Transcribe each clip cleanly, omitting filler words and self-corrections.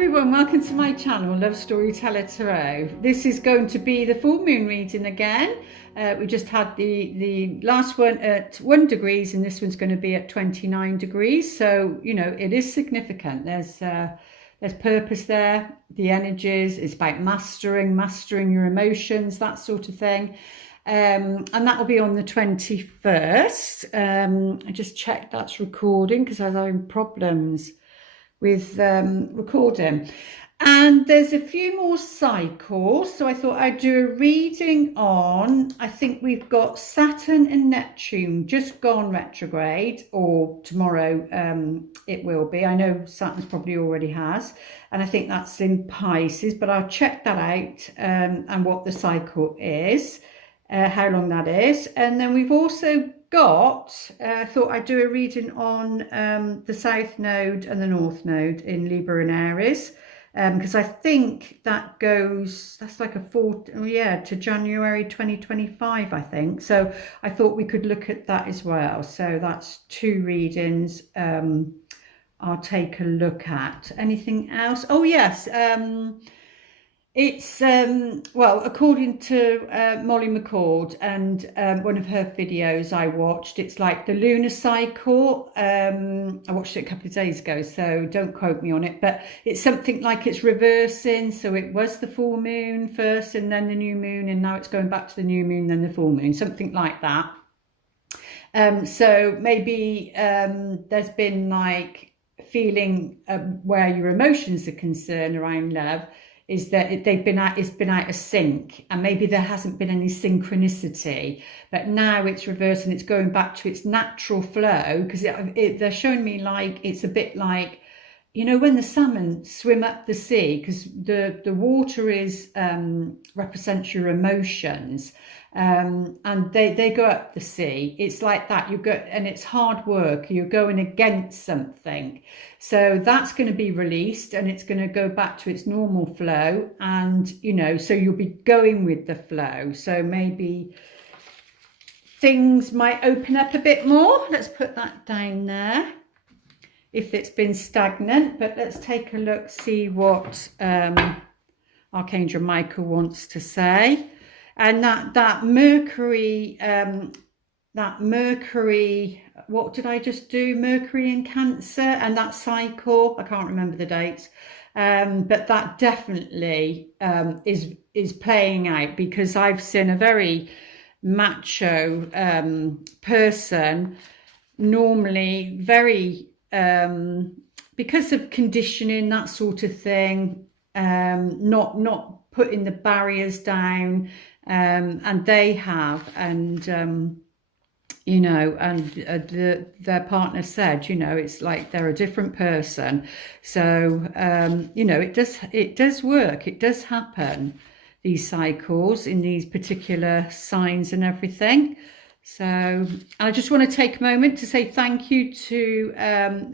everyone, welcome to my channel, Love Storyteller Tarot. This is going to be the full moon reading again. We just had the last one at 1 degrees and this one's going to be at 29 degrees. So, you know, it is significant. There's purpose there, the energies, it's about mastering your emotions, that sort of thing. And that will be on the 21st. I just checked that's recording because I was having problems with recording, and there's a few more cycles, so I thought I'd do a reading on, I think we've got Saturn and Neptune just gone retrograde, or tomorrow it will be. I know Saturn's probably already has, and I think that's in Pisces, but I'll check that out and what the cycle is, how long that is. And then we've also got, I thought I'd do a reading on the South Node and the North Node in Libra and Aries, because I think that goes, that's like a to January 2025, I think. So I thought we could look at that as well. So that's 2 readings I'll take a look at. Anything else? Oh yes, it's well, according to Molly McCord and one of her videos I watched, it's like the lunar cycle. I watched it a couple of days ago, so don't quote me on it, but it's something like it's reversing. So it was the full moon first and then the new moon, and now it's going back to the new moon, then the full moon, something like that. So maybe there's been like feeling where your emotions are concerned around love, is that it's been out of sync, and maybe there hasn't been any synchronicity, but now it's reversed and it's going back to its natural flow, because they're showing me like it's a bit like, you know, when the salmon swim up the sea, because the water is represents your emotions, and they go up the sea. It's like that. You go, and it's hard work. You're going against something. So that's going to be released, and it's going to go back to its normal flow. And, you know, so you'll be going with the flow. So maybe things might open up a bit more. Let's put that down there, if it's been stagnant. But let's take a look, see what Archangel Michael wants to say. And that Mercury, what did I just do? Mercury in Cancer, and that cycle, I can't remember the dates, but that definitely is playing out, because I've seen a very macho person, normally very, because of conditioning, that sort of thing, not putting the barriers down, and they have, and you know, and their partner said, you know, it's like they're a different person. So you know, it does work, it does happen, these cycles in these particular signs and everything. So I just want to take a moment to say thank you to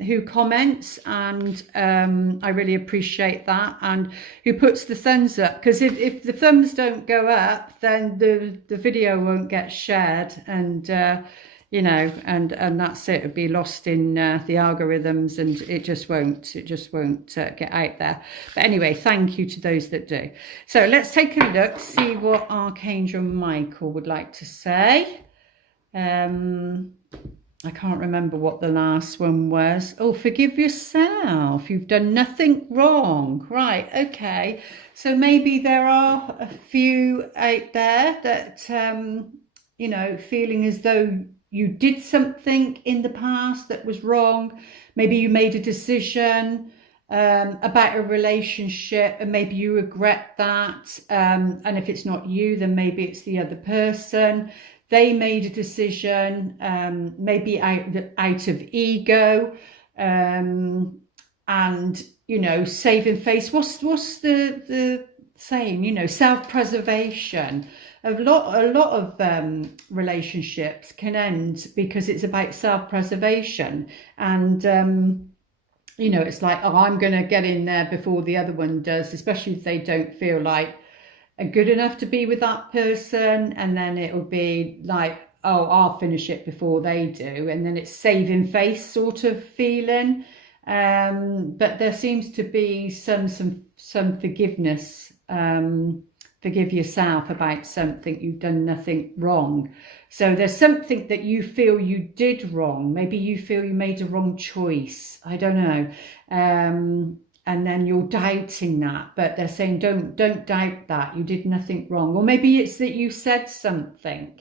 who comments, and I really appreciate that, and who puts the thumbs up, because if the thumbs don't go up, then the video won't get shared, and you know, and that's it. It'll be lost in the algorithms, and it just won't get out there. But anyway, thank you to those that do. So let's take a look, see what Archangel Michael would like to say. I can't remember what the last one was. Oh, forgive yourself. You've done nothing wrong. Right, okay. So maybe there are a few out there that, you know, feeling as though you did something in the past that was wrong. Maybe you made a decision about a relationship, and maybe you regret that. And if it's not you, then maybe it's the other person. They made a decision, maybe out of ego, and, you know, saving face. What's the saying? You know, self-preservation. A lot of relationships can end because it's about self-preservation, and you know, it's like, oh, I'm going to get in there before the other one does, especially if they don't feel like are good enough to be with that person, and then it'll be like, oh, I'll finish it before they do, and then it's saving face sort of feeling. But there seems to be some forgiveness. Forgive yourself about something. You've done nothing wrong. So there's something that you feel you did wrong. Maybe you feel you made a wrong choice. I don't know. And then you're doubting that, but they're saying don't doubt that. You did nothing wrong. Or maybe it's that you said something,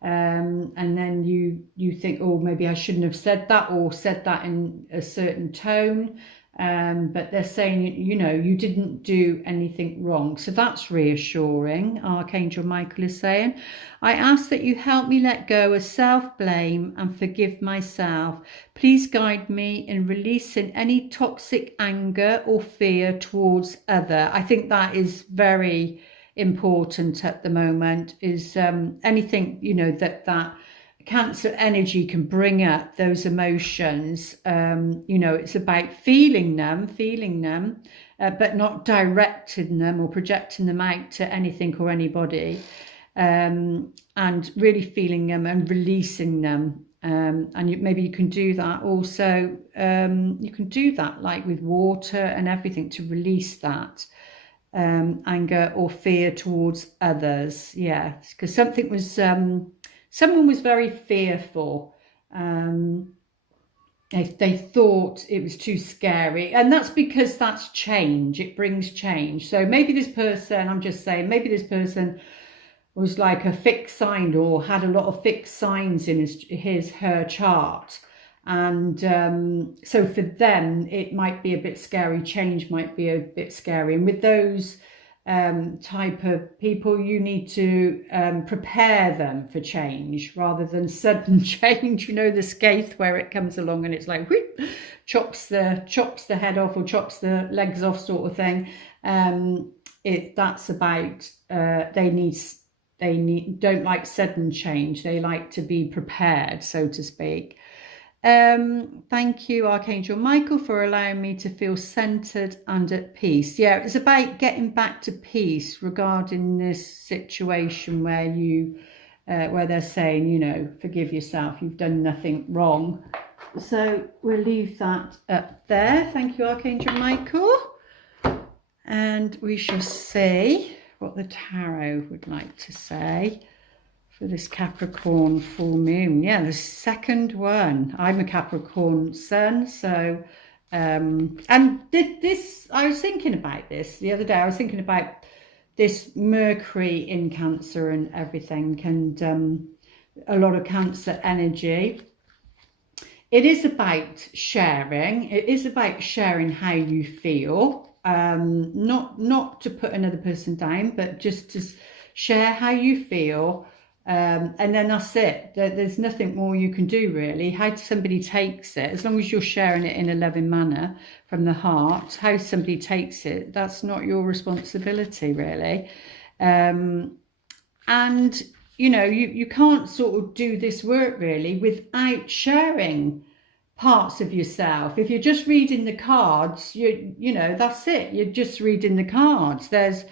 and then you think, oh, maybe I shouldn't have said that, or said that in a certain tone. But they're saying, you know, you didn't do anything wrong. So that's reassuring. Archangel Michael is saying, I ask that you help me let go of self-blame and forgive myself. Please guide me in releasing any toxic anger or fear towards other. I think that is very important at the moment, is anything, you know, that Cancer energy can bring up those emotions. You know, it's about feeling them, but not directing them or projecting them out to anything or anybody, and really feeling them and releasing them. And maybe you can do that also. You can do that like with water and everything to release that anger or fear towards others. Yeah, because something was... someone was very fearful. They thought it was too scary. And that's because that's change. It brings change. So maybe this person, I'm just saying, maybe this person was like a fixed sign or had a lot of fixed signs in her chart. And so for them, it might be a bit scary. Change might be a bit scary. And with those type of people, you need to prepare them for change rather than sudden change. You know, the scathe where it comes along and it's like whoop, chops the head off or chops the legs off, sort of thing. That's about they don't like sudden change. They like to be prepared, so to speak. Thank you, Archangel Michael, for allowing me to feel centered and at peace. Yeah, it's about getting back to peace regarding this situation where where they're saying, you know, forgive yourself, you've done nothing wrong. So we'll leave that up there. Thank you, Archangel Michael. And we shall see what the tarot would like to say for this Capricorn full moon. Yeah, the second one. I'm a Capricorn sun, so and this I was thinking about this the other day. I was thinking about this Mercury in Cancer and everything, and a lot of Cancer energy. It is about sharing. It is about sharing how you feel. Not to put another person down, but just to share how you feel. And then that's it. There's nothing more you can do, really. How somebody takes it, as long as you're sharing it in a loving manner from the heart, how somebody takes it, that's not your responsibility, really. And you know, you can't sort of do this work really without sharing parts of yourself. If you're just reading the cards, you know, that's it. You're just reading the cards. There's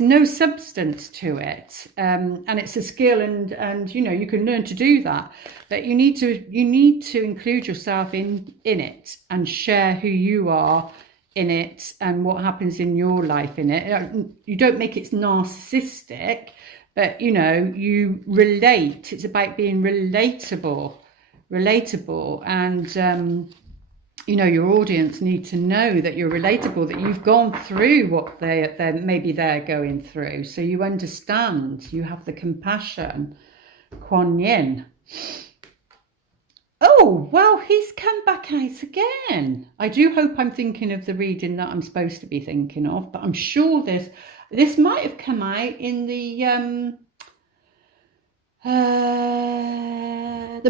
no substance to it, and it's a skill, and you know, you can learn to do that, but you need to include yourself in it and share who you are in it and what happens in your life in it. You don't make it narcissistic, but you know, you relate. It's about being relatable, and you know, your audience need to know that you're relatable, that you've gone through what maybe they're going through, so you understand, you have the compassion. Kuan Yin. Oh, well, he's come back out again. I do hope I'm thinking of the reading that I'm supposed to be thinking of, but I'm sure this might have come out in the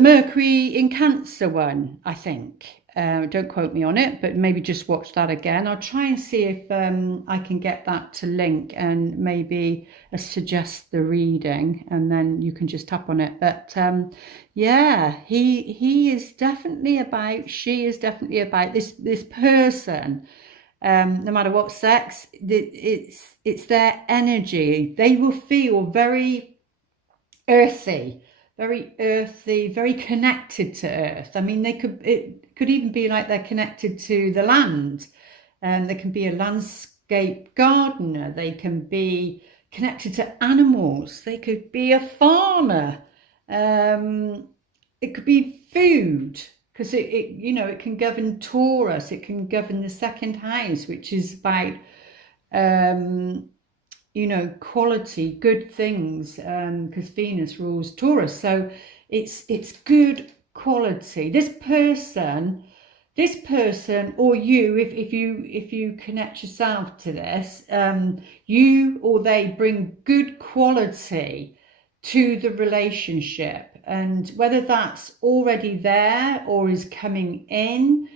Mercury in Cancer one, I think. Don't quote me on it, but maybe just watch that again. I'll try and see if I can get that to link and maybe suggest the reading, and then you can just tap on it. But yeah, he is definitely about, she is definitely about this person. No matter what sex, it's their energy. They will feel very earthy. very earthy, very connected to earth. I mean, it could even be like they're connected to the land. They can be a landscape gardener. They can be connected to animals. They could be a farmer. It could be food, because it can govern Taurus. It can govern the second house, which is about quality, good things, because Venus rules Taurus. So it's good quality. This person, or you, if you connect yourself to this, you or they bring good quality to the relationship, and whether that's already there or is coming in,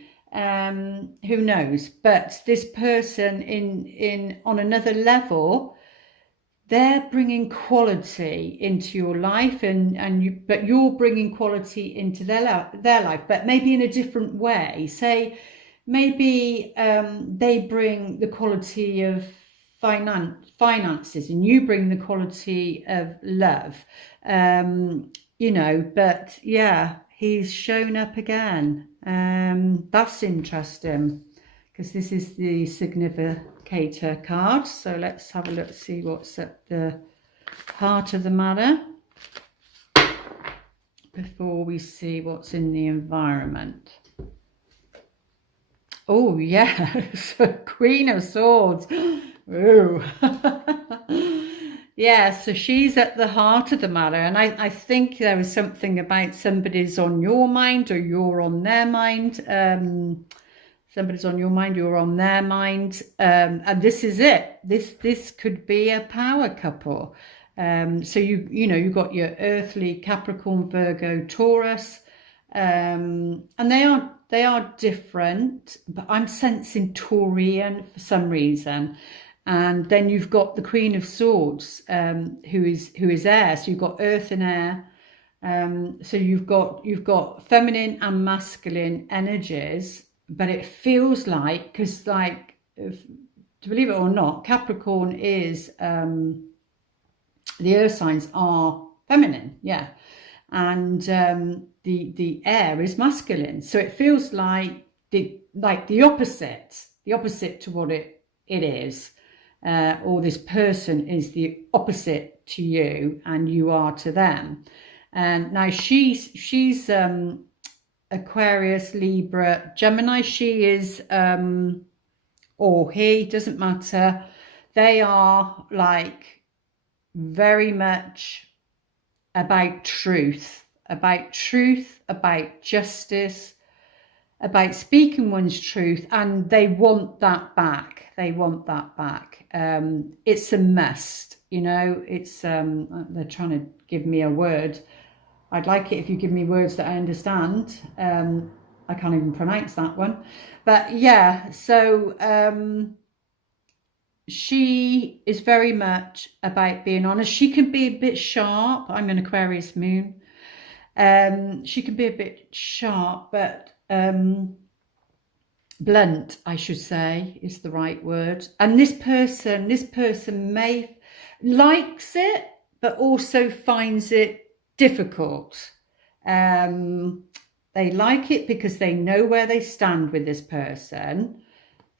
who knows. But this person on another level, they're bringing quality into your life, but you're bringing quality into their life, but maybe in a different way. Say maybe they bring the quality of finances, and you bring the quality of love. But yeah, he's shown up again. That's interesting, because this is the significator card. So let's have a look, see what's at the heart of the matter before we see what's in the environment. Oh yes, Queen of Swords. Ooh. Yeah, so she's at the heart of the matter, and I think there was something about somebody's on your mind, or you're on their mind. Somebody's on your mind, you're on their mind, and this is it. This could be a power couple. So you've got your earthly Capricorn, Virgo, Taurus, and they are different, but I'm sensing Taurian for some reason. And then you've got the Queen of Swords, who is air. So you've got earth and air. So you've got feminine and masculine energies, but it feels like, because to believe it or not, Capricorn is the earth signs are feminine, yeah, and the air is masculine. So it feels like the opposite to what it is. Or this person is the opposite to you, and you are to them. And now she's Aquarius, Libra, Gemini. She is or he, doesn't matter. They are like very much about truth, about justice, about speaking one's truth, and they want that back. It's a must, it's they're trying to give me a word. I'd like it if you give me words that I understand. I can't even pronounce that one, but yeah, so she is very much about being honest. She can be a bit sharp. I'm an Aquarius moon. She can be a bit sharp, but blunt, I should say, is the right word. And this person may likes it, but also finds it difficult. They like it because they know where they stand with this person.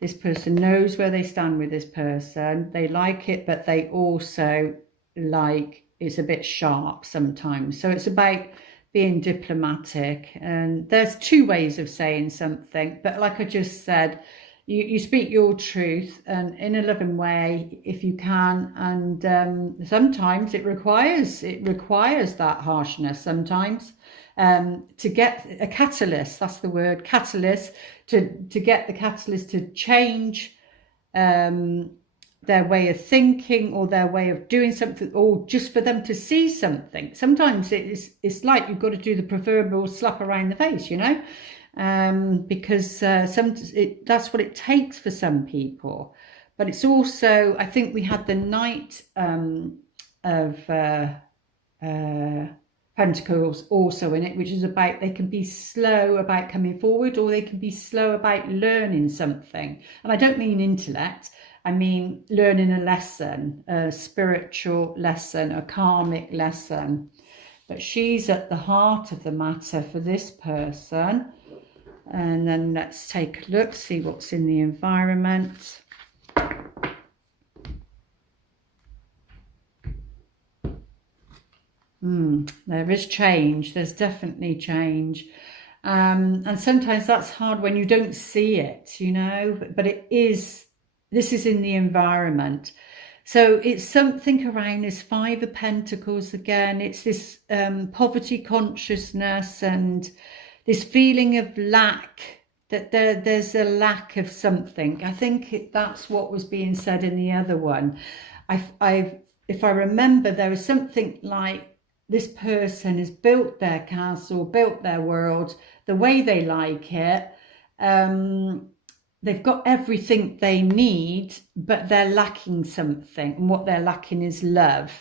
This person knows where they stand with this person. They like it, but they also like it's a bit sharp sometimes. So it's about being diplomatic, and there's two ways of saying something, but like I just said, you speak your truth, and in a loving way if you can, and sometimes it requires that harshness sometimes, to get a catalyst. That's the word, catalyst, to get the catalyst to change their way of thinking, or their way of doing something, or just for them to see something. Sometimes it's like you've got to do the proverbial slap around the face, because that's what it takes for some people. But it's also, I think we had the Knight of Pentacles also in it, which is about they can be slow about coming forward, or they can be slow about learning something. And I don't mean intellect, I mean learning a lesson, a spiritual lesson, a karmic lesson. but she's at the heart of the matter for this person. And then let's take a look, see what's in the environment. There is change. There's definitely change. And sometimes that's hard when you don't see it, you know, but it is, this is in the environment. So it's something around this Five of Pentacles again. It's this poverty consciousness and this feeling of lack, that there's a lack of something. I think that's what was being said in the other one. If I remember, there was something like, this person has built their castle, built their world the way they like it. They've got everything they need, but they're lacking something. And what they're lacking is love.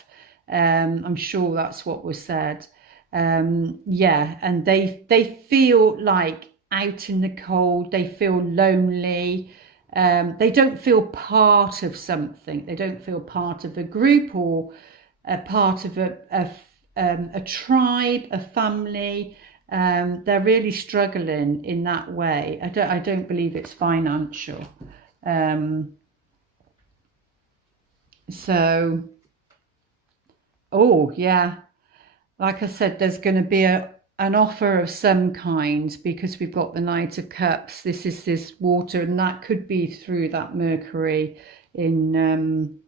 I'm sure that's what was said. Yeah, and they feel like out in the cold. They feel lonely. They don't feel part of something. They don't feel part of a group or a part of a tribe, a family. They're really struggling in that way. I don't believe it's financial. So, oh yeah, like I said, there's going to be an offer of some kind, because we've got the Knight of Cups. This is this water, and that could be through that Mercury in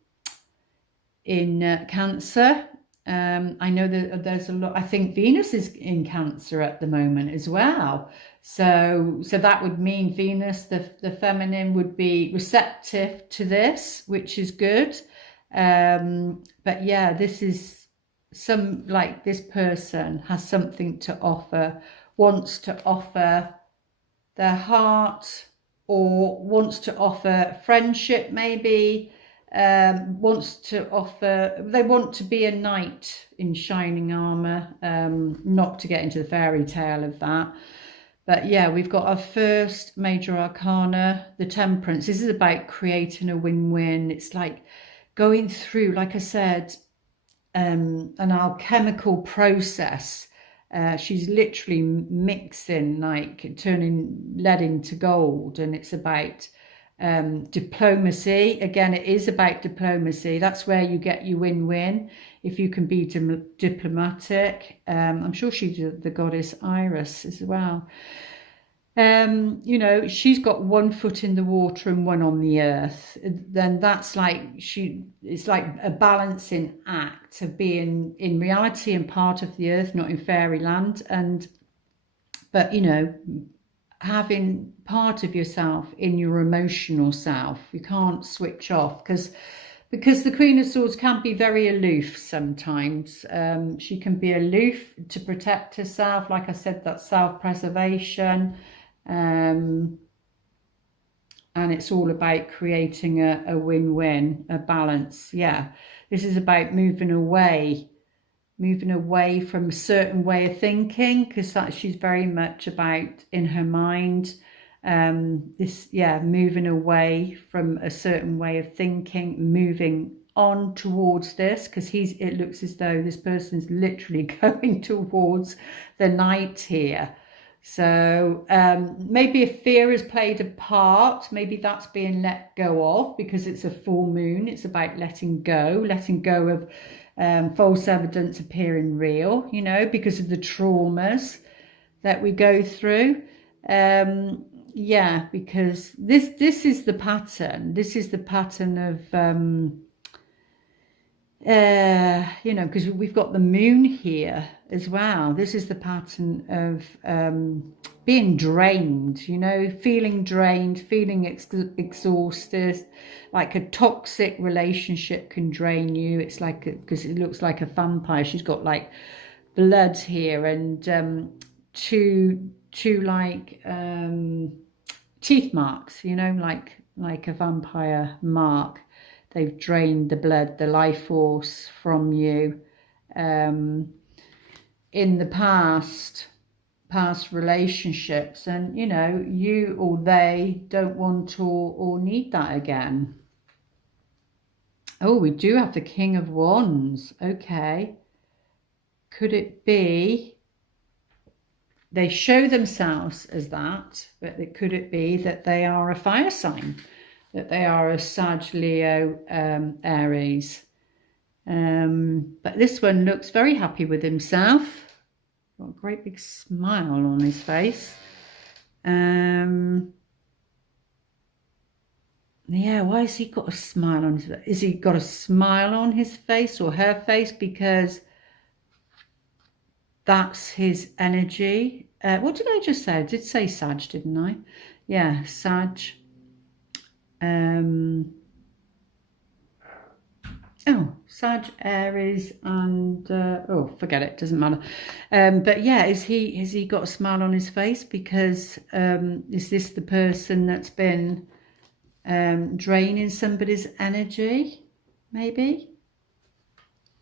Cancer. I know that there's a lot. I think Venus is in Cancer at the moment as well. So that would mean Venus, the feminine, would be receptive to this, which is good. But yeah, this is this person has something to offer, wants to offer their heart, or wants to offer friendship, maybe. Wants to offer, they want to be a knight in shining armor, not to get into the fairy tale of that. But yeah, we've got our first major arcana, the Temperance. This is about creating a win-win. It's like going through, like I said, an alchemical process. She's literally mixing, like turning lead into gold, and it's about diplomacy. Again, it is about diplomacy. That's where you get your win-win, if you can be diplomatic. I'm sure she's the goddess Iris as well. You know, she's got one foot in the water and one on the earth. Then that's like, it's like a balancing act of being in reality and part of the earth, not in fairyland. But you know, having part of yourself in your emotional self. You can't switch off, because the Queen of Swords can be very aloof sometimes. She can be aloof to protect herself. Like I said, that self-preservation. And it's all about creating a win-win, a balance. Yeah, this is about moving away from a certain way of thinking, because she's very much about in her mind. Moving away from a certain way of thinking, moving on towards this, because it looks as though this person's literally going towards the Knight here. So maybe if fear has played a part, maybe that's being let go of, because it's a full moon. It's about letting go of false evidence appearing real, you know, because of the traumas that we go through. Yeah, because this is the pattern. This is the pattern of you know, because we've got the moon here as well. This is the pattern of being drained, you know, feeling drained, feeling exhausted. Like a toxic relationship can drain you. It's like, because it looks like a vampire. She's got like blood here, and two like teeth marks, you know, like a vampire mark. They've drained the blood, the life force from you. In the past relationships, and you know, you or they don't want or need that again. Oh, we do have the King of Wands. Okay. Could it be they show themselves as that, but could it be that they are a fire sign, that they are a Sag, Leo, Aries? But this one looks very happy with himself. Got a great big smile on his face. Yeah, why has he got a smile on his face? Has he got a smile on his face or her face? Because that's his energy. What did I just say? I did say Sag, didn't I? Yeah, Sag. Oh, Sag, Aries, and oh, forget it, doesn't matter. But yeah, has he got a smile on his face? Because is this the person that's been draining somebody's energy, maybe?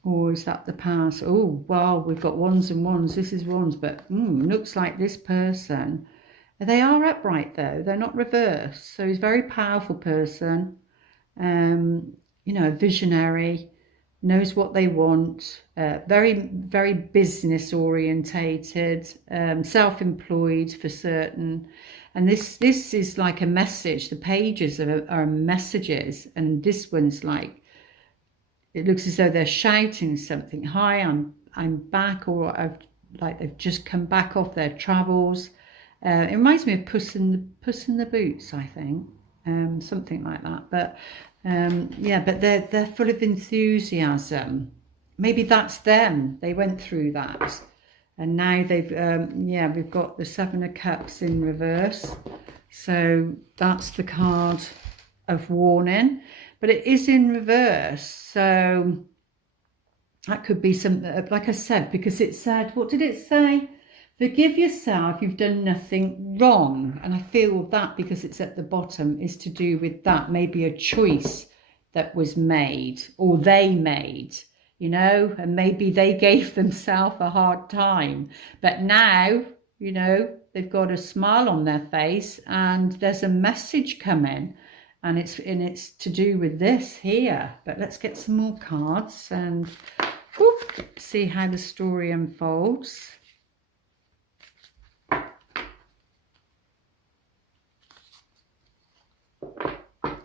Or is that the past? Oh, wow, we've got ones and ones. This is ones, but looks like this person. They are upright, though. They're not reversed. So he's a very powerful person, you know, a visionary, knows what they want, very, very business orientated, self-employed for certain. And this is like a message. The pages are messages, and this one's like, it looks as though they're shouting something. Hi, I'm back, or they've just come back off their travels. It reminds me of Puss in the Boots, I think, something like that. But yeah, but they're full of enthusiasm. Maybe that's them. They went through that, and now they've yeah, we've got the Seven of Cups in reverse. So that's the card of warning. But it is in reverse, so that could be something, like I said, because it said, what did it say? Forgive yourself, you've done nothing wrong. And I feel that, because it's at the bottom, is to do with that. Maybe a choice that was made, or they made, you know, and maybe they gave themselves a hard time. But now, you know, they've got a smile on their face and there's a message coming. And it's to do with this here. But let's get some more cards and see how the story unfolds.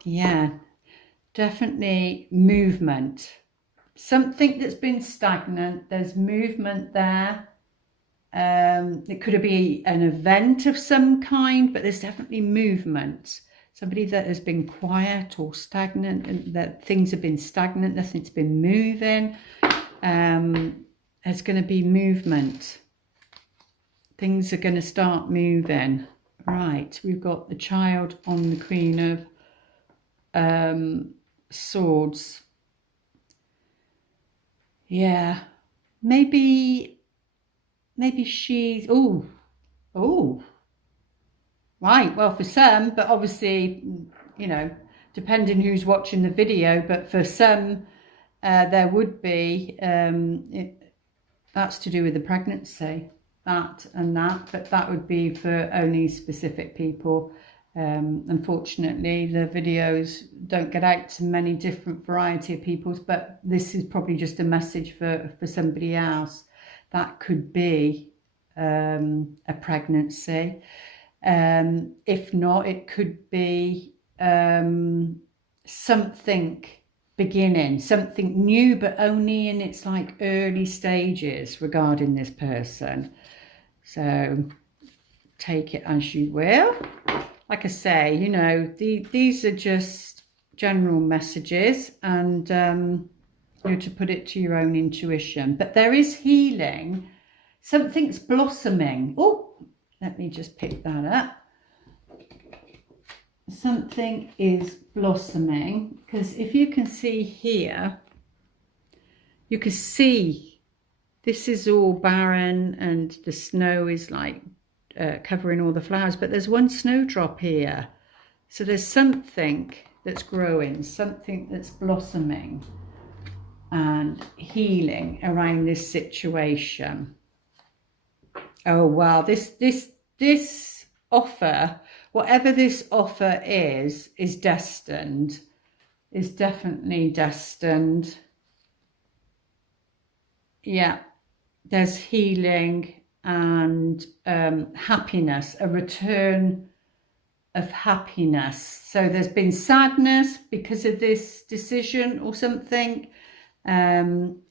Yeah, definitely movement. Something that's been stagnant. There's movement there. It could be an event of some kind, but there's definitely movement. Somebody that has been quiet or stagnant, and that things have been stagnant, nothing's been moving. There's going to be movement. Things are going to start moving. Right, we've got the Child on the Queen of Swords. Yeah, maybe she's, right, well, for some, but obviously, you know, depending who's watching the video, but for some, there would be, that's to do with the pregnancy, that and that, but that would be for only specific people. Unfortunately, the videos don't get out to many different variety of people, but this is probably just a message for somebody else. That could be a pregnancy. If not, it could be something beginning, something new, but only in its like early stages regarding this person. So take it as you will. Like I say, you know, these are just general messages, and you know, to put it to your own intuition. But there is healing. Something's blossoming. Oh, let me just pick that up. Something is blossoming, because if you can see here, you can see this is all barren and the snow is like covering all the flowers, but there's one snowdrop here. So there's something that's growing, something that's blossoming and healing around this situation. Oh wow, this offer, whatever this offer is destined, is definitely destined. Yeah, there's healing and happiness, a return of happiness. So there's been sadness because of this decision or something.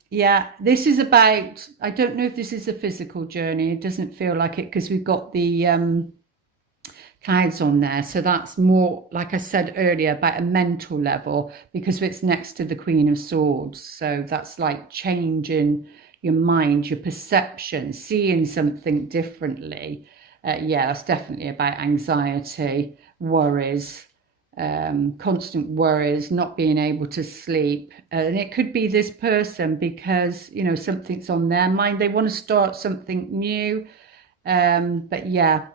Yeah, this is about, I don't know if this is a physical journey. It doesn't feel like it because we've got the clouds on there. So that's more, like I said earlier, about a mental level because it's next to the Queen of Swords. So that's like changing your mind, your perception, seeing something differently. Yeah, that's definitely about anxiety, worries, constant worries, not being able to sleep. And it could be this person because, you know, something's on their mind. They want to start something new. But yeah,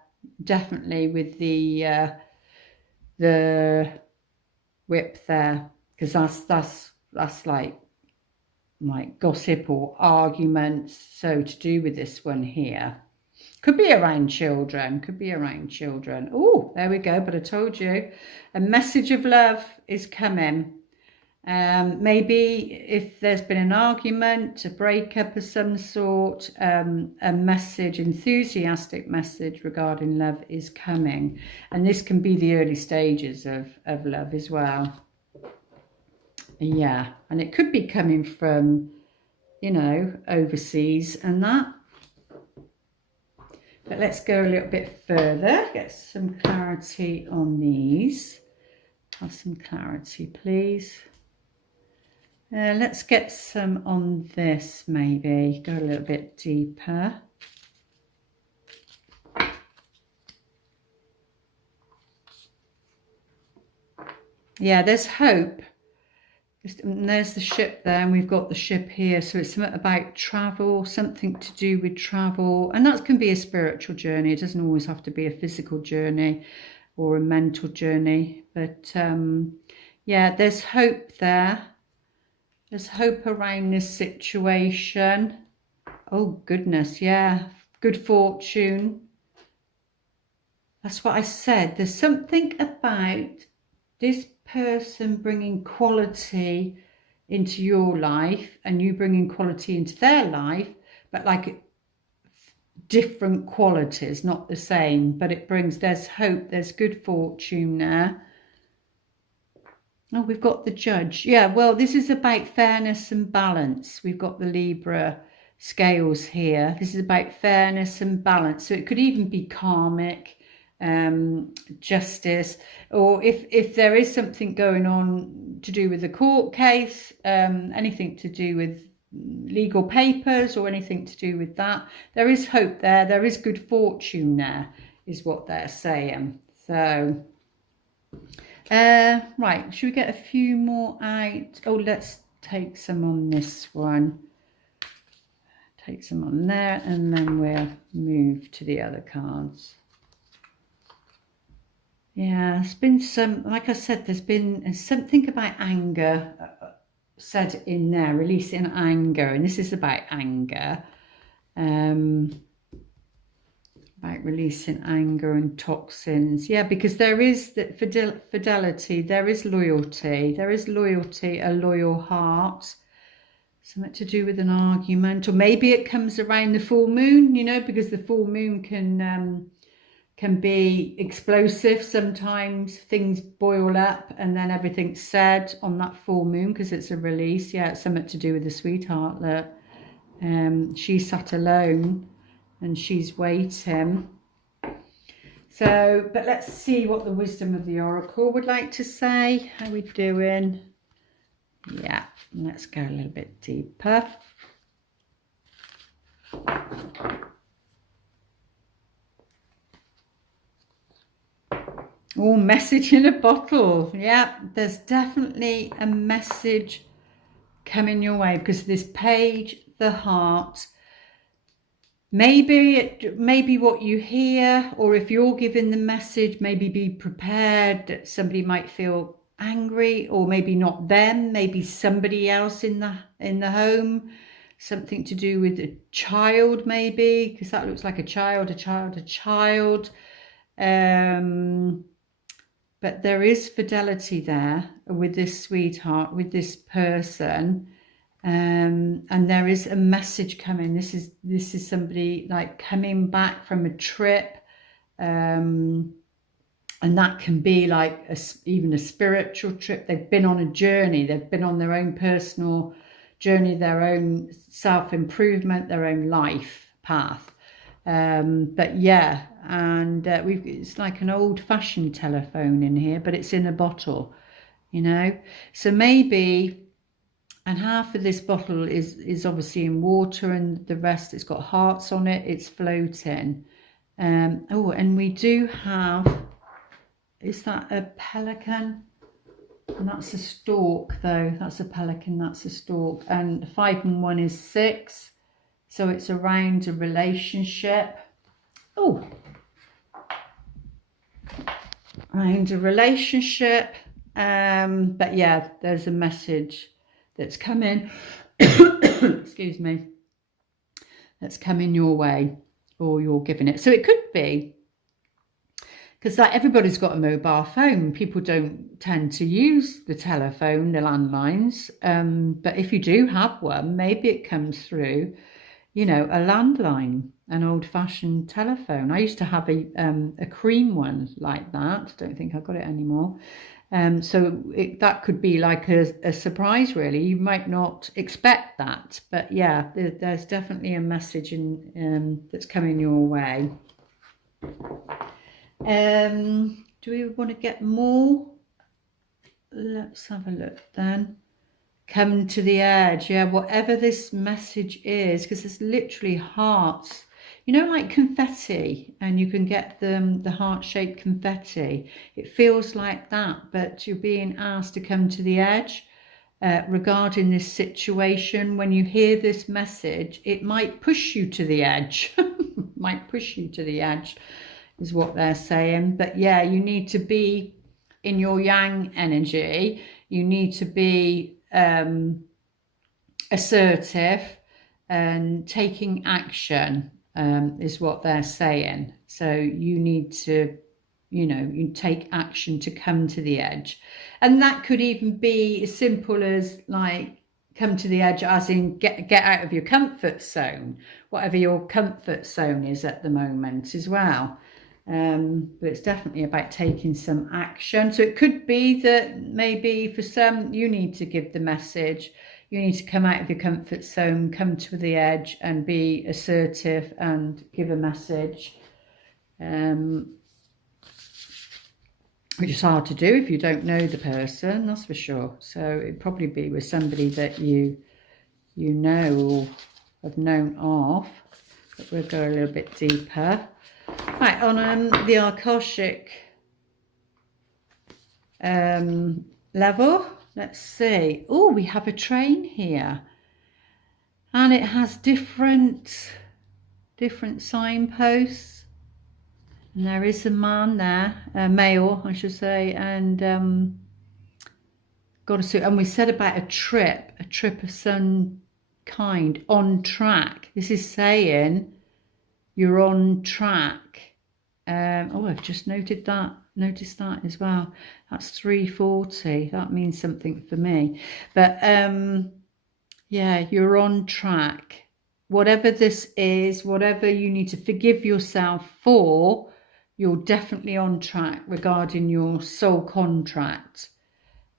definitely with the whip there, because that's like gossip or arguments. So to do with this one here, could be around children, Oh, there we go. But I told you, a message of love is coming. Maybe if there's been an argument, a breakup of some sort, a message, enthusiastic message regarding love is coming. And this can be the early stages of love as well. Yeah, and it could be coming from, you know, overseas and that. But let's go a little bit further, get some clarity on these. Have some clarity, please. Let's get some on this, maybe. Go a little bit deeper. Yeah, there's hope. And there's the ship there, and we've got the ship here. So it's something about travel, something to do with travel. And that can be a spiritual journey. It doesn't always have to be a physical journey or a mental journey. But yeah, there's hope there. There's hope around this situation. Oh, goodness, yeah. Good fortune. That's what I said. There's something about this person bringing quality into your life and you bringing quality into their life, but like different qualities, not the same. But it brings, there's hope, there's good fortune there. Oh, we've got the Judge. Yeah, well, this is about fairness and balance. We've got the Libra scales here. This is about fairness and balance. So it could even be karmic, justice, or if there is something going on to do with the court case, anything to do with legal papers or anything to do with that, there is hope there. There is good fortune there, is what they're saying. So... right, should we get a few more out? Oh, let's take some on this one. Take some on there, and then we'll move to the other cards. Yeah, there's been some, like I said, there's been something about anger said in there, releasing anger, and this is about anger. About releasing anger and toxins. Yeah, because there is that fidelity, there is loyalty, a loyal heart. Something to do with an argument, or maybe it comes around the full moon, you know, because the full moon can be explosive. Sometimes things boil up and then everything's said on that full moon because it's a release. Yeah, it's something to do with the sweetheart that she sat alone and she's waiting. So, but let's see what the wisdom of the oracle would like to say. How are we doing? Yeah, let's go a little bit deeper. Oh, message in a bottle. Yeah, there's definitely a message coming your way because this page, the heart. Maybe what you hear, or if you're giving the message, maybe be prepared that somebody might feel angry, or maybe not them, maybe somebody else in the home, something to do with a child, maybe, because that looks like a child. But there is fidelity there with this sweetheart, with this person. And there is a message coming. This is somebody like coming back from a trip, and that can be like even a spiritual trip. They've been on a journey. They've been on their own personal journey, their own self-improvement, their own life path. But yeah, and it's like an old-fashioned telephone in here, but it's in a bottle, you know. So maybe, and half of this bottle is obviously in water, and the rest, it's got hearts on it, it's floating. Oh, and we do have, is that a pelican? And that's a stork though. That's a pelican, that's a stork. And 5 and 1 is 6. So it's around a relationship. Oh, around a relationship. But yeah, there's a message that's coming. Excuse me. That's coming your way, or you're giving it. So it could be, because like everybody's got a mobile phone. People don't tend to use the telephone, the landlines. But if you do have one, maybe it comes through, you know, a landline, an old-fashioned telephone. I used to have a cream one like that. I don't think I've got it anymore. So that could be like a surprise, really. You might not expect that, but yeah, there's definitely a message that's coming your way. Do we want to get more? Let's have a look then. Come to the edge. Yeah, whatever this message is, because it's literally hearts, you know, like confetti, and you can get the heart-shaped confetti. It feels like that, but you're being asked to come to the edge regarding this situation. When you hear this message, it might push you to the edge. Might push you to the edge is what they're saying. But yeah, you need to be in your yang energy. You need to be assertive and taking action, is what they're saying. So you need to, you know, you take action to come to the edge. And that could even be as simple as like come to the edge as in get out of your comfort zone, whatever your comfort zone is at the moment as well. But it's definitely about taking some action. So it could be that maybe for some, you need to give the message. You need to come out of your comfort zone, come to the edge and be assertive and give a message. Which is hard to do if you don't know the person, that's for sure. So it'd probably be with somebody that you know or have known of. But we'll go a little bit deeper. Right, on the Akashic level, let's see. Oh, we have a train here, and it has different signposts. And there is a man there, a male, I should say, and got a suit. And we said about a trip of some kind, on track. This is saying you're on track. Oh, I've just noticed that as well. That's 340. That means something for me. But yeah, you're on track. Whatever this is, whatever you need to forgive yourself for, you're definitely on track regarding your soul contract.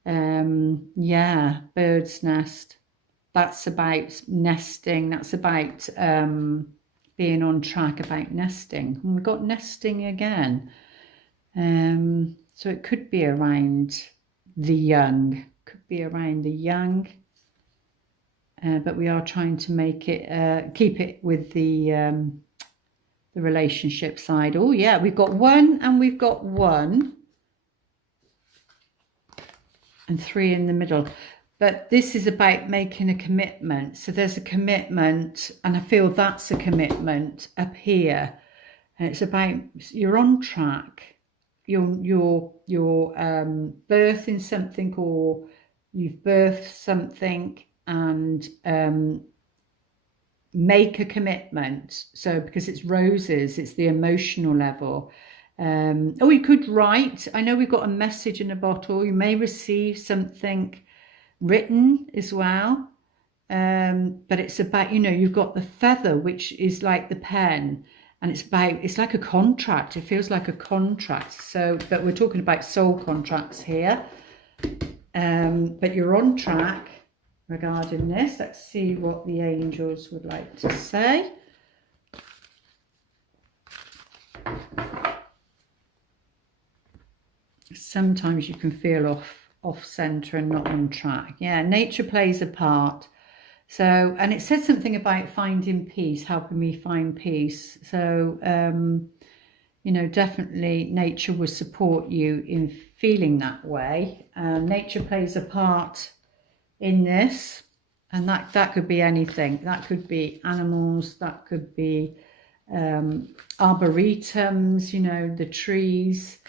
Yeah, bird's nest. That's about nesting. That's about being on track, about nesting. And we've got nesting again. So it could be around the young. Could be around the young. But we are trying to make it, keep it with the relationship side. Oh yeah, we've got 1 and we've got 1. And 3 in the middle. But this is about making a commitment. So there's a commitment, and I feel that's a commitment up here. And it's about, you're on track. You're birthing something, or you've birthed something, and make a commitment. So because it's roses, it's the emotional level. Oh, you could write. I know we've got a message in a bottle. You may receive something written as well. but it's about, you know, you've got the feather, which is like the pen, and it's like a contract. It feels like a contract. So, but we're talking about soul contracts here. But you're on track regarding this. Let's see what the angels would like to say. Sometimes you can feel off center and not on track. Yeah, nature plays a part. So, and it said something about finding peace, helping me find peace. So, you know, definitely nature will support you in feeling that way. Nature plays a part in this, and that could be anything. That could be animals, that could be arboretums, you know, the trees,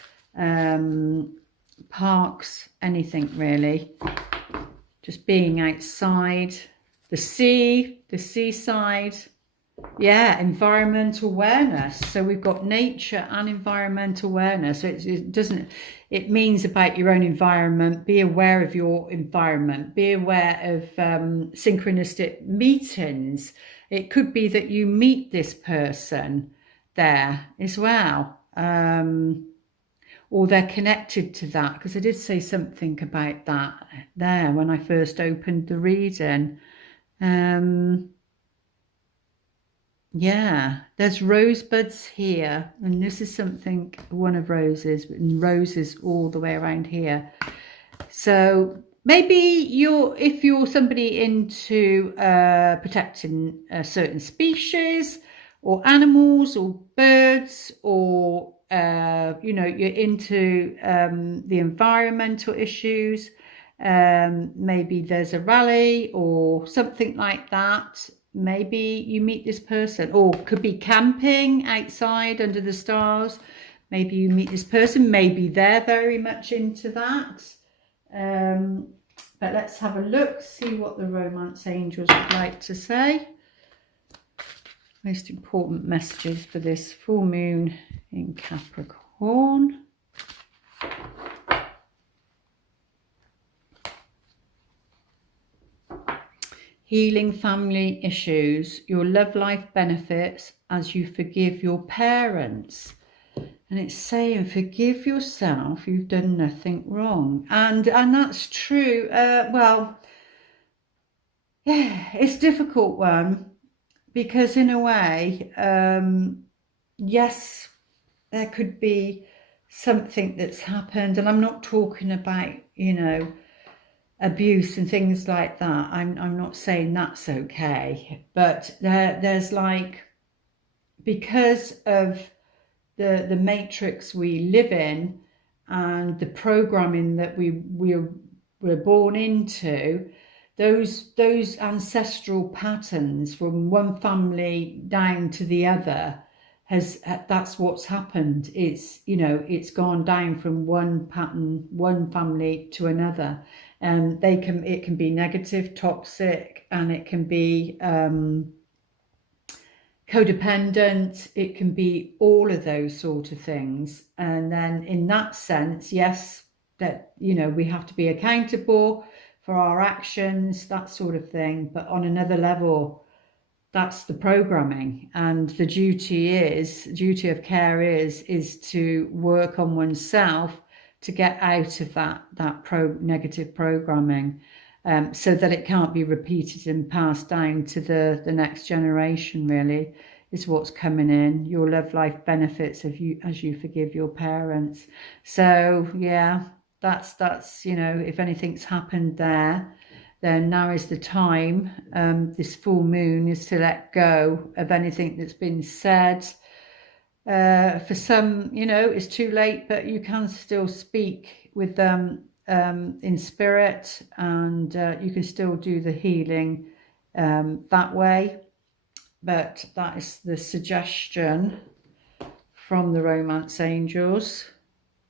parks, anything really. Just being outside. The sea, the seaside, yeah, environmental awareness. So we've got nature and environmental awareness. So it means about your own environment. Be aware of your environment. Be aware of synchronistic meetings. It could be that you meet this person there as well. Or they're connected to that, because I did say something about that there when I first opened the reading. Yeah, there's rosebuds here, and this is something, one of roses, and roses all the way around here. So maybe if you're somebody into protecting a certain species or animals or birds, or you know, you're into the environmental issues. Maybe there's a rally or something like that. Maybe you meet this person, or could be camping outside under the stars. Maybe you meet this person. Maybe they're very much into that. But let's have a look, see what the romance angels would like to say. Most important messages for this full moon in Capricorn. Healing family issues. Your love life benefits as you forgive your parents. And it's saying, forgive yourself, you've done nothing wrong. And that's true. Well, yeah, it's a difficult one, because in a way, yes, there could be something that's happened. And I'm not talking about, you know, abuse and things like that. I'm not saying that's okay, but there's like, because of the matrix we live in and the programming that we're born into, those ancestral patterns from one family down to the other, that's what's happened. It's, you know, it's gone down from one pattern, one family to another, and it can be negative, toxic, and it can be codependent. It can be all of those sort of things. And then in that sense, yes, that, you know, we have to be accountable for our actions, that sort of thing. But on another level, that's the programming, and the duty of care is to work on oneself to get out of that negative programming, so that it can't be repeated and passed down to the next generation. Really, is what's coming in. Your love life benefits as you forgive your parents. So yeah, that's you know, if anything's happened there, then now is the time. This full moon is to let go of anything that's been said. For some, you know, it's too late, but you can still speak with them in spirit, and you can still do the healing that way. But that is the suggestion from the romance angels.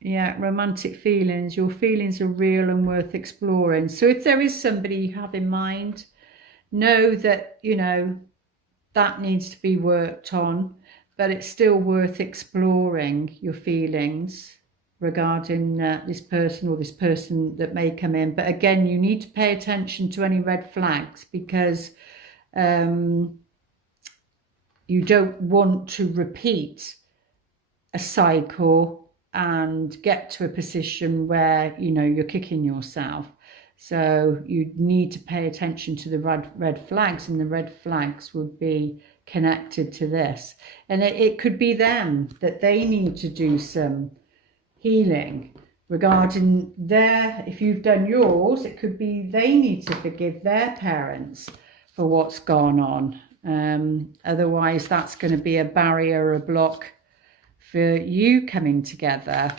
Yeah, romantic feelings. Your feelings are real and worth exploring. So if there is somebody you have in mind, know that, you know, that needs to be worked on, but it's still worth exploring your feelings regarding this person or this person that may come in. But again, you need to pay attention to any red flags, because you don't want to repeat a cycle and get to a position where, you know, you're kicking yourself. So you need to pay attention to the red flags, and the red flags would be connected to this. And it could be them, that they need to do some healing regarding if you've done yours, it could be they need to forgive their parents for what's gone on. Otherwise, that's going to be a barrier, a block for you coming together.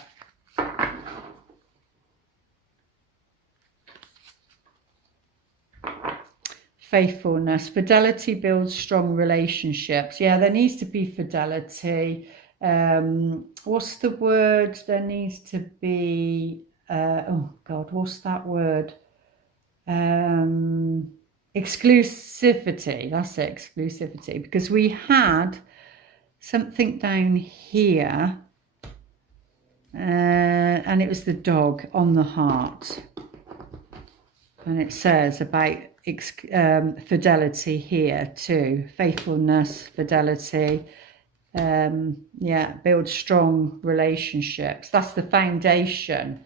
Faithfulness. Fidelity builds strong relationships. Yeah, there needs to be fidelity. What's the word? There needs to be, oh God, what's that word? Exclusivity. That's it, exclusivity. Because we had something down here, and it was the dog on the heart. And it says about fidelity here too. Faithfulness, fidelity. Yeah, build strong relationships. That's the foundation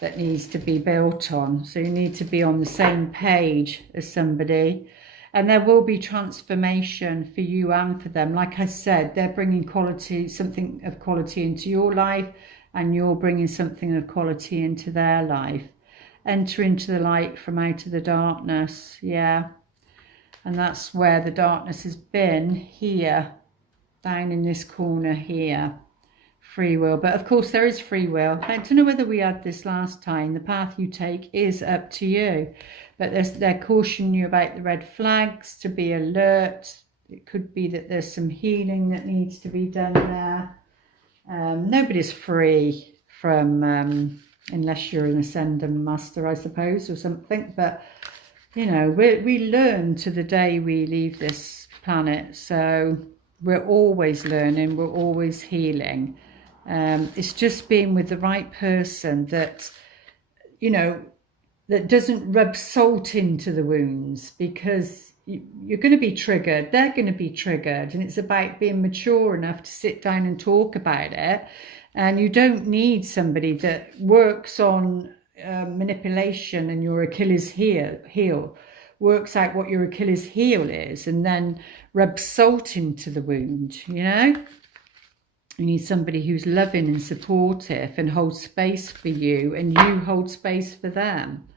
that needs to be built on. So you need to be on the same page as somebody. And there will be transformation for you and for them. Like I said, they're bringing quality, something of quality into your life, and you're bringing something of quality into their life. Enter into the light from out of the darkness. Yeah. And that's where the darkness has been, here, down in this corner here. Free will. But of course there is free will. I don't know whether we had this last time. The path you take is up to you. But they're cautioning you about the red flags, to be alert. It could be that there's some healing that needs to be done there. Nobody's free from, unless you're an ascendant master, I suppose, or something. But, you know, we learn to the day we leave this planet. So we're always learning. We're always healing. It's just being with the right person that, you know, that doesn't rub salt into the wounds, because you're going to be triggered. They're going to be triggered. And it's about being mature enough to sit down and talk about it. And you don't need somebody that works on manipulation and your Achilles heel, works out what your Achilles heel is, and then rubs salt into the wound, you know? You need somebody who's loving and supportive and holds space for you, and you hold space for them.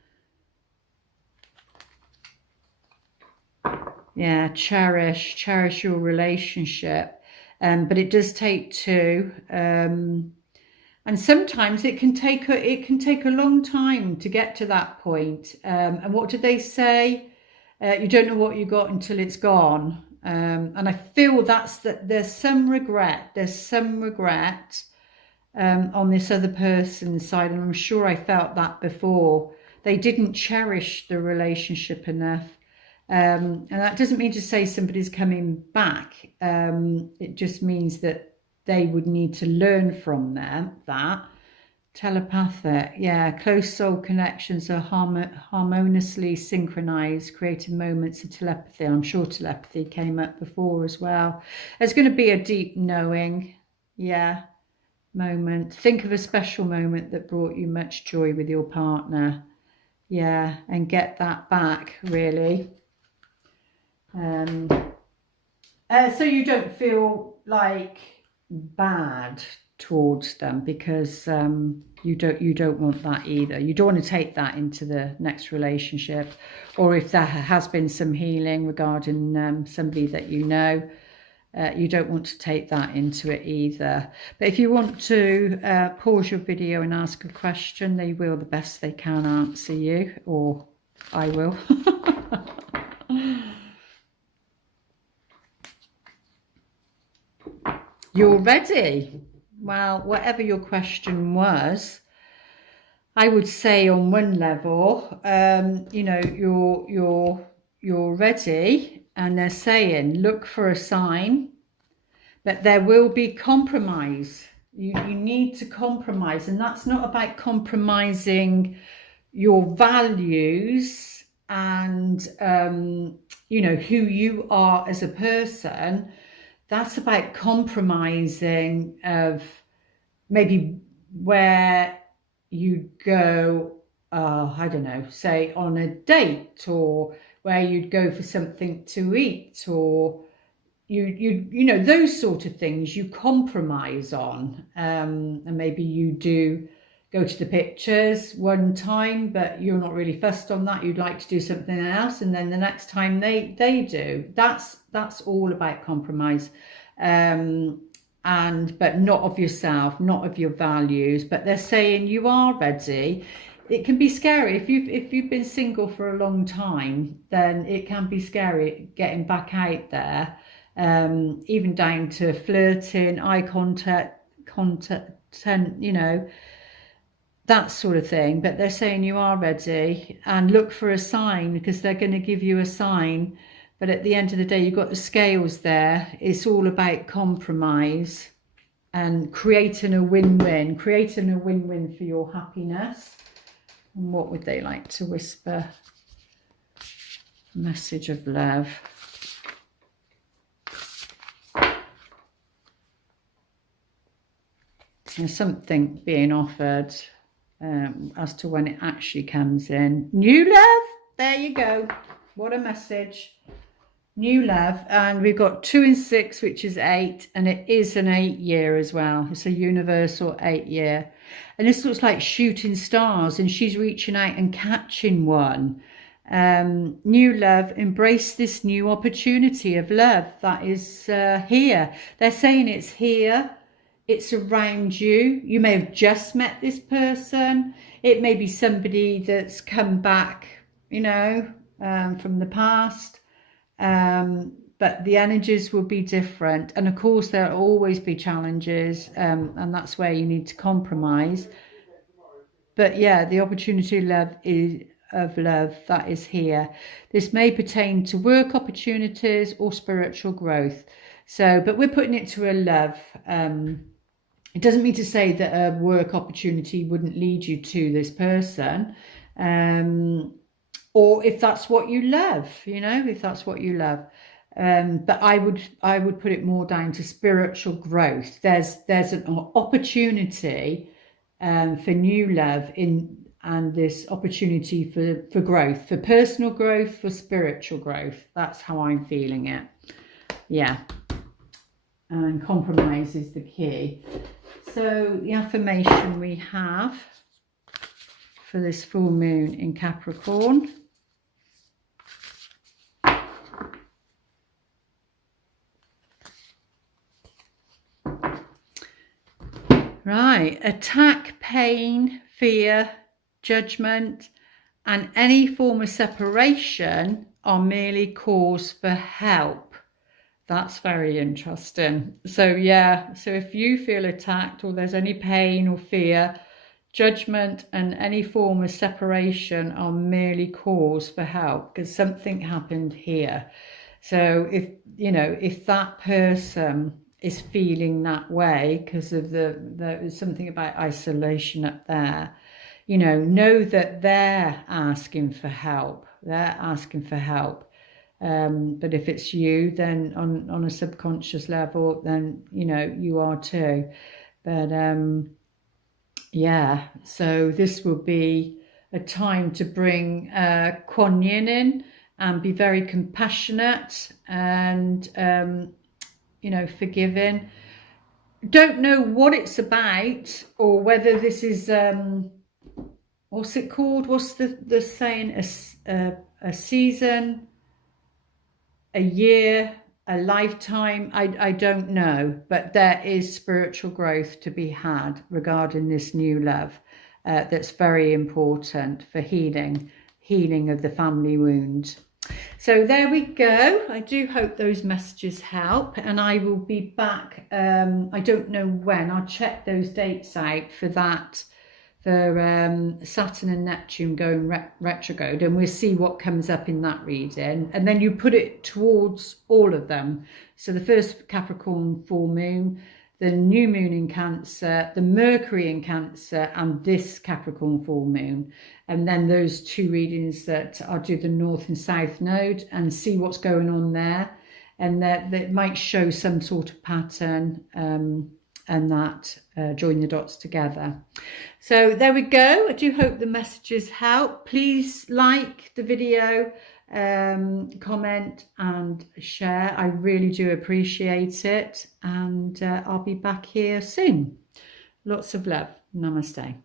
Yeah, cherish your relationship. But it does take two. And sometimes it can take a long time to get to that point. And what did they say? You don't know what you got until it's gone. And I feel that there's some regret. There's some regret on this other person's side, and I'm sure I felt that before. They didn't cherish the relationship enough. And that doesn't mean to say somebody's coming back. It just means that they would need to learn from that. Telepathic, yeah. Close soul connections are harmoniously synchronized, creating moments of telepathy. I'm sure telepathy came up before as well. There's going to be a deep knowing, yeah, moment. Think of a special moment that brought you much joy with your partner, yeah, and get that back, really. So you don't feel like bad towards them, because you don't want that either. You don't want to take that into the next relationship, or if there has been some healing regarding somebody that you know, you don't want to take that into it either. But if you want to pause your video and ask a question, they will the best they can answer you, or I will. You're ready. Well, whatever your question was, I would say on one level, you know, you're ready, and they're saying look for a sign, but there will be compromise. You need to compromise, and that's not about compromising your values and you know, who you are as a person. That's about compromising of maybe where you go, I don't know, say on a date, or where you'd go for something to eat, or you know, those sort of things you compromise on. And maybe you do go to the pictures one time, but you're not really fussed on that. You'd like to do something else, and then the next time they do. That's all about compromise. But not of yourself, not of your values. But they're saying you are ready. It can be scary if you've been single for a long time. Then it can be scary getting back out there, even down to flirting, eye contact, you know, that sort of thing. But they're saying you are ready, and look for a sign, because they're going to give you a sign. But at the end of the day, you've got the scales there. It's all about compromise and creating a win-win for your happiness. And what would they like to whisper? Message of love. There's something being offered as to when it actually comes in. New love. There you go. What a message. New love. And we've got 2 and 6, which is 8, and it is an 8 year as well. It's a universal 8 year, and this looks like shooting stars, and she's reaching out and catching one. New love. Embrace this new opportunity of love that is here. They're saying it's here, it's around you. You may have just met this person. It may be somebody that's come back, you know, from the past. But the energies will be different, and of course there'll always be challenges, and that's where you need to compromise. But yeah, the opportunity of love that is here. This may pertain to work opportunities or spiritual growth. So, but we're putting it to a love. It doesn't mean to say that a work opportunity wouldn't lead you to this person, or if that's what you love, you know, if that's what you love. But I would put it more down to spiritual growth. There's an opportunity for new love and this opportunity for growth, for personal growth, for spiritual growth. That's how I'm feeling it. Yeah. And compromise is the key. So the affirmation we have for this full moon in Capricorn. Right, attack, pain, fear, judgment, and any form of separation are merely cause for help. That's very interesting. So yeah, so if you feel attacked, or there's any pain or fear, judgment and any form of separation are merely cause for help, because something happened here. So if, you know, if that person is feeling that way because of there's something about isolation up there, you know that they're asking for help. They're asking for help. But if it's you, then on a subconscious level, then, you know, you are too. But yeah, so this will be a time to bring Kuan Yin in and be very compassionate and, you know, forgiving. Don't know what it's about, or whether this is, what's it called? What's the saying? A season, a year, a lifetime. I don't know, but there is spiritual growth to be had regarding this new love. That's very important for healing of the family wound. So there we go. I do hope those messages help, and I will be back. I don't know when. I'll check those dates out for that, for Saturn and Neptune going retrograde, and we'll see what comes up in that reading. And then you put it towards all of them. So the first Capricorn full moon, the new moon in Cancer, the Mercury in Cancer, and this Capricorn full moon. And then those 2 readings that I'll do the North and South node and see what's going on there. And that might show some sort of pattern, and that join the dots together. So there we go. I do hope the messages help. Please like the video, comment and share. I really do appreciate it, and I'll be back here soon. Lots of love. Namaste.